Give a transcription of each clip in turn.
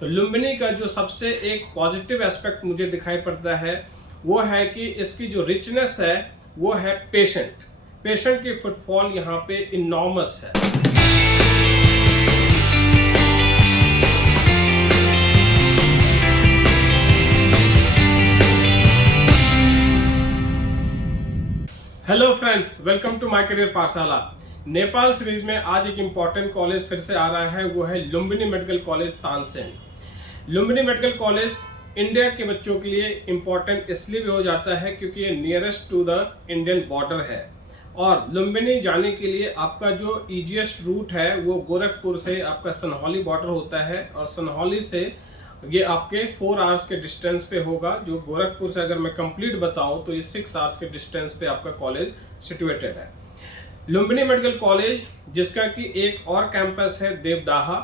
तो लुम्बिनी का जो सबसे एक पॉजिटिव एस्पेक्ट मुझे दिखाई पड़ता है वो है कि इसकी जो रिचनेस है वो है पेशेंट की फुटफॉल यहाँ पे इनॉर्मस है। Hello friends, welcome to my career Pathshala. Nepal series में आज एक इम्पॉर्टेंट कॉलेज फिर से आ रहा है, वो है Lumbini medical college Tansen. Lumbini medical college India के बच्चों के लिए इम्पॉर्टेंट इसलिए भी हो जाता है क्योंकि ये nearest to the Indian border है और लुम्बिनी जाने के लिए आपका जो ईजीएस्ट रूट है वो गोरखपुर से आपका सनहौली बॉर्डर होता है और सनहौली से ये आपके 4 आवर्स के डिस्टेंस पे होगा। जो गोरखपुर से अगर मैं कंप्लीट बताऊं तो ये 6 आवर्स के डिस्टेंस पे आपका कॉलेज सिचुएटेड है। लुम्बिनी मेडिकल कॉलेज जिसका कि एक और कैंपस है देवदाहा,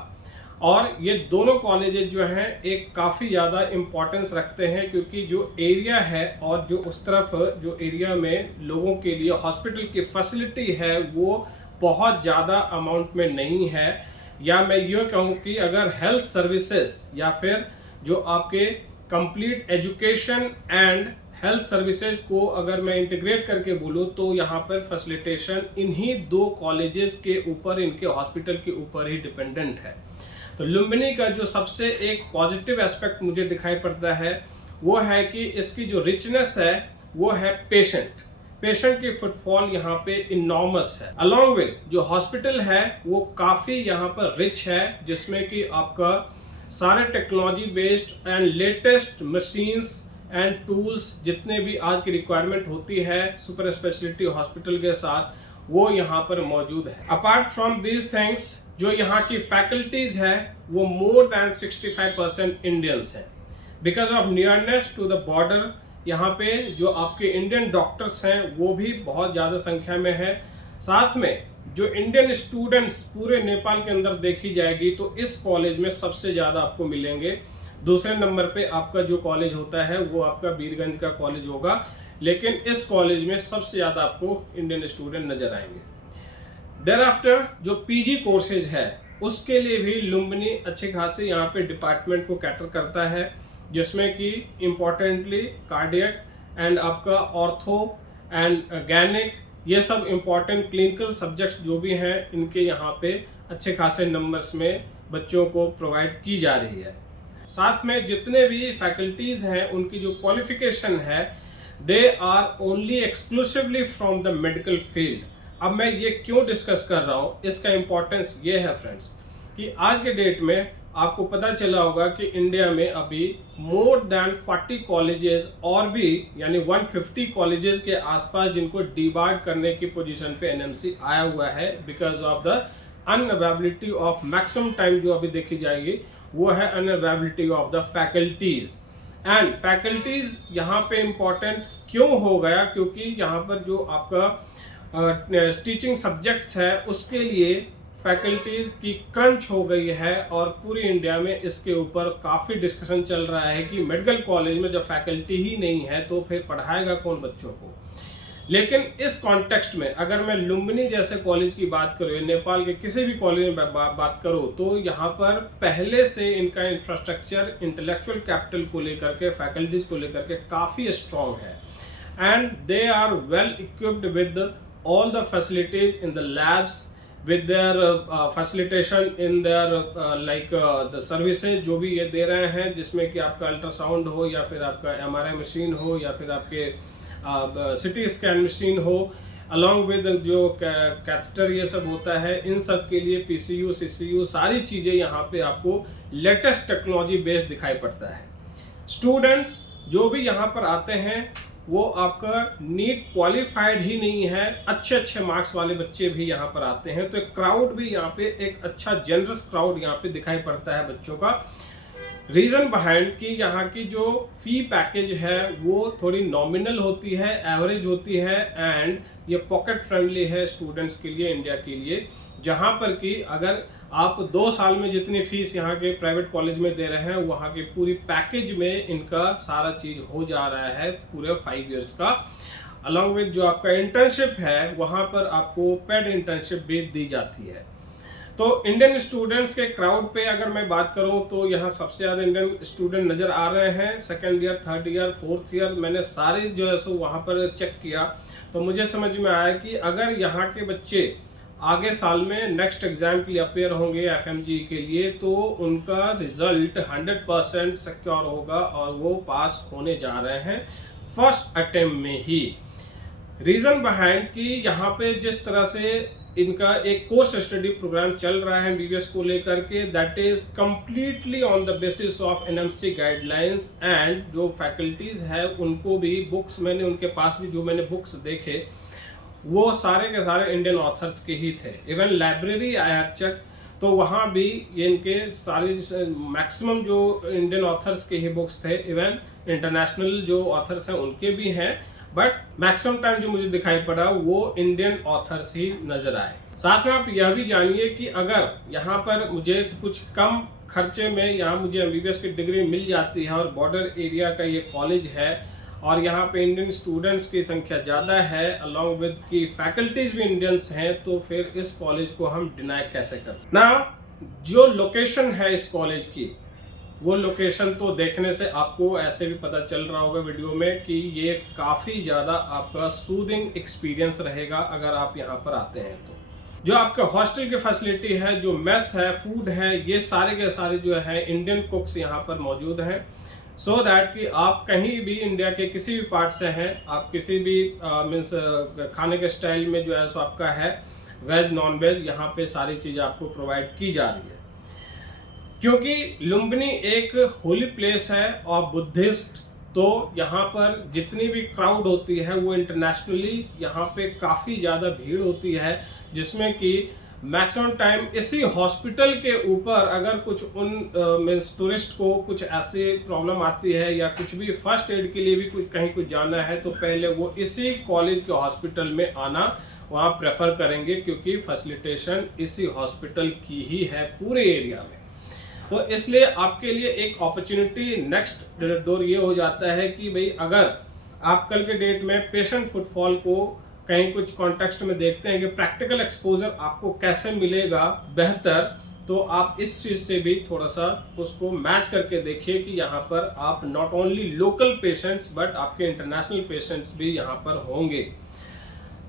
और ये दोनों कॉलेजेस जो हैं एक काफ़ी ज़्यादा इम्पोर्टेंस रखते हैं क्योंकि जो एरिया है और जो उस तरफ जो एरिया में लोगों के लिए हॉस्पिटल की फैसिलिटी है वो बहुत ज़्यादा अमाउंट में नहीं है। या मैं ये कहूँ कि अगर हेल्थ सर्विसेज या फिर जो आपके complete education and health services को अगर मैं इंटीग्रेट करके बोलूँ तो यहाँ पर फैसिलिटेशन इन्हीं 2 कॉलेजेस के ऊपर, इनके हॉस्पिटल के ऊपर ही डिपेंडेंट है। तो लुम्बिनी का जो सबसे एक पॉजिटिव एस्पेक्ट मुझे दिखाई पड़ता है वो है कि इसकी जो रिचनेस है वो है पेशेंट की फुटफॉल यहाँ पे इनॉर्मस है। अलॉन्ग विद जो हॉस्पिटल है वो काफ़ी यहाँ पर रिच है, जिसमें कि आपका सारे technology based and latest machines and tools जितने भी आज की रिक्वायरमेंट होती है सुपर स्पेशलिटी हॉस्पिटल के साथ वो यहाँ पर मौजूद है। अपार्ट फ्रॉम दीज थिंग्स जो यहाँ की फैकल्टीज है वो मोर देन 65% इंडियंस हैं। Because of nearness to the border यहाँ पे जो आपके इंडियन डॉक्टर्स हैं वो भी बहुत ज़्यादा संख्या में है। साथ में जो इंडियन स्टूडेंट्स पूरे नेपाल के अंदर देखी जाएगी तो इस कॉलेज में सबसे ज़्यादा आपको मिलेंगे। दूसरे नंबर पे आपका जो कॉलेज होता है वो आपका वीरगंज का कॉलेज होगा, लेकिन इस कॉलेज में सबसे ज़्यादा आपको इंडियन स्टूडेंट नज़र आएंगे। देयर आफ्टर जो पीजी कोर्सेज है उसके लिए भी लुम्बिनी अच्छे खासे यहाँ पे डिपार्टमेंट को कैटर करता है, जिसमें कि इम्पोर्टेंटली कार्डियक एंड आपका ऑर्थो एंड गैनिक, ये सब इम्पोर्टेंट क्लिनिकल सब्जेक्ट्स जो भी हैं इनके यहाँ पे अच्छे खासे नंबर्स में बच्चों को प्रोवाइड की जा रही है। साथ में जितने भी फैकल्टीज़ हैं उनकी जो क्वालिफिकेशन है they are only exclusively from the medical field. अब मैं ये क्यों डिस्कस कर रहा हूँ, इसका इम्पोर्टेंस ये है फ्रेंड्स कि आज के डेट में आपको पता चला होगा कि इंडिया में अभी मोर देन 40 कॉलेजेस और भी यानी 150 कॉलेजेस के आसपास जिनको डिबार्ड करने की पोजीशन पे एनएमसी आया हुआ है because of the unavailability of maximum time जो अभी देखी जाएगी वो है unavailability of the faculties. And faculties यहाँ पे इम्पोर्टेंट क्यों हो गया, क्योंकि यहाँ पर जो आपका टीचिंग सब्जेक्ट्स है उसके लिए फैकल्टीज की क्रंच हो गई है और पूरी इंडिया में इसके ऊपर काफ़ी डिस्कशन चल रहा है कि मेडिकल कॉलेज में जब फैकल्टी ही नहीं है तो फिर पढ़ाएगा कौन बच्चों को। लेकिन इस कॉन्टेक्स्ट में अगर मैं लुम्बिनी जैसे कॉलेज की बात करूँ, नेपाल के किसी भी कॉलेज में बात करूँ, तो यहाँ पर पहले से इनका इंफ्रास्ट्रक्चर इंटेलेक्चुअल कैपिटल को लेकर के, फैकल्टीज को लेकर के काफ़ी स्ट्रॉन्ग है and they are well equipped with all the facilities in the labs with their facilitation in their the services जो भी ये दे रहे हैं, जिसमें कि आपका अल्ट्रासाउंड हो या फिर आपका एमआरआई मशीन हो या फिर आपके सिटी स्कैन मशीन हो, अलॉन्ग विद जो कैथेटर ये सब होता है, इन सब के लिए पीसीयू सीसीयू सारी चीज़ें यहाँ पे आपको लेटेस्ट टेक्नोलॉजी बेस्ड दिखाई पड़ता है। स्टूडेंट्स जो भी यहाँ पर आते हैं वो आपका नीट क्वालिफाइड ही नहीं है, अच्छे मार्क्स वाले बच्चे भी यहाँ पर आते हैं। तो एक क्राउड भी यहाँ पे एक अच्छा जेनरस क्राउड यहाँ पे दिखाई पड़ता है बच्चों का। रीज़न बिहाइंड कि यहाँ की जो फी पैकेज है वो थोड़ी नॉमिनल होती है, एवरेज होती है एंड ये पॉकेट फ्रेंडली है स्टूडेंट्स के लिए, इंडिया के लिए, जहाँ पर कि अगर आप 2 साल में जितनी फीस यहाँ के प्राइवेट कॉलेज में दे रहे हैं वहाँ के पूरी पैकेज में इनका सारा चीज़ हो जा रहा है पूरे 5 इयर्स का। अलॉन्ग विद जो आपका इंटर्नशिप है वहाँ पर आपको पेड इंटर्नशिप भी दी जाती है। तो इंडियन स्टूडेंट्स के क्राउड पे अगर मैं बात करूं तो यहाँ सबसे ज़्यादा इंडियन स्टूडेंट नज़र आ रहे हैं। Second year, third year, fourth year, मैंने सारे जो है सो वहाँ पर चेक किया तो मुझे समझ में आया कि अगर यहाँ के बच्चे आगे साल में नेक्स्ट एग्जाम के लिए अपेयर होंगे एफएमजी के लिए तो उनका रिजल्ट 100% सिक्योर होगा और वो पास होने जा रहे हैं फर्स्ट अटेम्प्ट में ही। रीज़न बिहाइंड कि यहाँ पे जिस तरह से इनका एक कोर्स स्टडी प्रोग्राम चल रहा है एमबीबीएस को लेकर के, that is completely on the basis of NMC guidelines and जो फैकल्टीज है उनको भी बुक्स, मैंने उनके पास भी जो मैंने बुक्स देखे वो सारे के सारे इंडियन ऑथर्स के ही थे। Even library I have check तो वहाँ भी ये इनके सारे मैक्सिमम जो इंडियन ऑथर्स के ही बुक्स थे। इवन इंटरनेशनल जो ऑथर्स हैं उनके भी हैं, बट मैक्सिमम टाइम जो मुझे दिखाई पड़ा वो इंडियन ऑथर्स ही नजर आए। साथ में आप यह भी जानिए कि अगर यहाँ पर मुझे कुछ कम खर्चे में यहाँ मुझे एमबीबीएस की डिग्री मिल जाती है और बॉर्डर एरिया का ये कॉलेज है और यहाँ पे इंडियन स्टूडेंट्स की संख्या ज़्यादा है अलॉन्ग विद की फैकल्टीज भी इंडियंस हैं, तो फिर इस कॉलेज को हम डिनाई कैसे कर सकते ना। जो लोकेशन है इस कॉलेज की, वो लोकेशन तो देखने से आपको ऐसे भी पता चल रहा होगा वीडियो में कि ये काफ़ी ज़्यादा आपका सूदिंग एक्सपीरियंस रहेगा अगर आप यहाँ पर आते हैं तो। जो आपका हॉस्टल की फैसिलिटी है, जो मेस है, फूड है, ये सारे के सारे जो है इंडियन कुक्स यहाँ पर मौजूद हैं, सो दैट कि आप कहीं भी इंडिया के किसी भी पार्ट से हैं, आप किसी भी मीन्स खाने के स्टाइल में जो है सो आपका है वेज नॉन वेज, यहाँ पे सारी चीज़ें आपको प्रोवाइड की जा रही है। क्योंकि लुम्बिनी एक होली प्लेस है और बुद्धिस्ट, तो यहाँ पर जितनी भी क्राउड होती है वो इंटरनेशनली यहाँ पे काफ़ी ज़्यादा भीड़ होती है, जिसमें कि मैक्सिमम टाइम इसी हॉस्पिटल के ऊपर अगर कुछ उन मीन्स टूरिस्ट को कुछ ऐसे प्रॉब्लम आती है या कुछ भी फर्स्ट एड के लिए भी कुछ कहीं कुछ जाना है तो पहले वो इसी कॉलेज के हॉस्पिटल में आना वहाँ प्रेफर करेंगे, क्योंकि फैसिलिटेशन इसी हॉस्पिटल की ही है पूरे एरिया में। तो इसलिए आपके लिए एक अपॉर्चुनिटी नेक्स्ट डोर ये हो जाता है कि भाई अगर आप कल के डेट में पेशेंट फुटफॉल को कहीं कुछ कॉन्टेक्स्ट में देखते हैं कि प्रैक्टिकल एक्सपोजर आपको कैसे मिलेगा बेहतर, तो आप इस चीज़ से भी थोड़ा सा उसको मैच करके देखिए कि यहाँ पर आप not only local patients but आपके इंटरनेशनल पेशेंट्स भी यहाँ पर होंगे।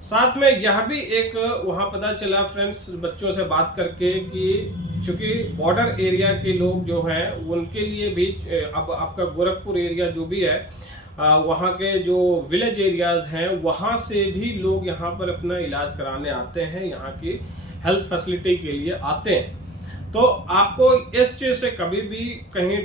साथ में यह भी एक वहाँ पता चला फ्रेंड्स बच्चों से बात करके कि चूँकि बॉर्डर एरिया के लोग जो हैं उनके लिए भी अब आपका गोरखपुर एरिया जो भी है वहाँ के जो विलेज एरियाज़ हैं वहाँ से भी लोग यहाँ पर अपना इलाज कराने आते हैं, यहाँ की हेल्थ फैसिलिटी के लिए आते हैं। तो आपको इस चीज़ से कभी भी कहीं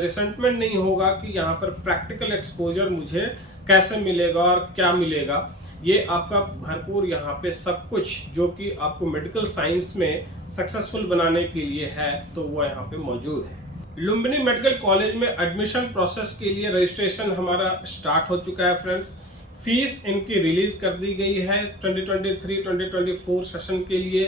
रिसेंटमेंट नहीं होगा कि यहाँ पर प्रैक्टिकल एक्सपोजर मुझे कैसे मिलेगा और क्या मिलेगा। ये आपका भरपूर यहाँ पे सब कुछ जो कि आपको मेडिकल साइंस में सक्सेसफुल बनाने के लिए है तो वो यहाँ पे मौजूद है। लुम्बिनी मेडिकल कॉलेज में एडमिशन प्रोसेस के लिए रजिस्ट्रेशन हमारा स्टार्ट हो चुका है फ्रेंड्स। फीस इनकी रिलीज कर दी गई है 2023-2024 सेशन के लिए।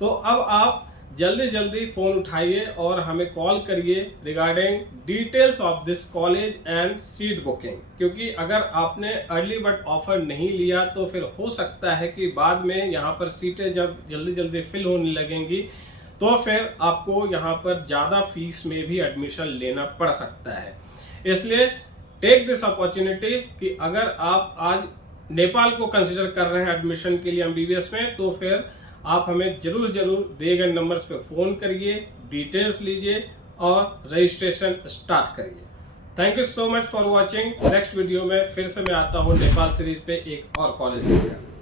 तो अब आप जल्दी फ़ोन उठाइए और हमें कॉल करिए regarding details of this college and seat booking, क्योंकि अगर आपने अर्ली बर्ड ऑफर नहीं लिया तो फिर हो सकता है कि बाद में यहाँ पर सीटें जब जल्दी फिल होने लगेंगी तो फिर आपको यहाँ पर ज़्यादा फीस में भी एडमिशन लेना पड़ सकता है। इसलिए टेक दिस अपॉर्चुनिटी कि अगर आप आज नेपाल को कंसिडर कर रहे हैं एडमिशन के लिए एमबीबीएस में, तो फिर आप हमें जरूर दिए गए नंबर्स पे फ़ोन करिए, डिटेल्स लीजिए और रजिस्ट्रेशन स्टार्ट करिए। Thank you so much for watching. Next video में फिर से मैं आता हूँ नेपाल सीरीज पे एक और कॉलेज लेकर।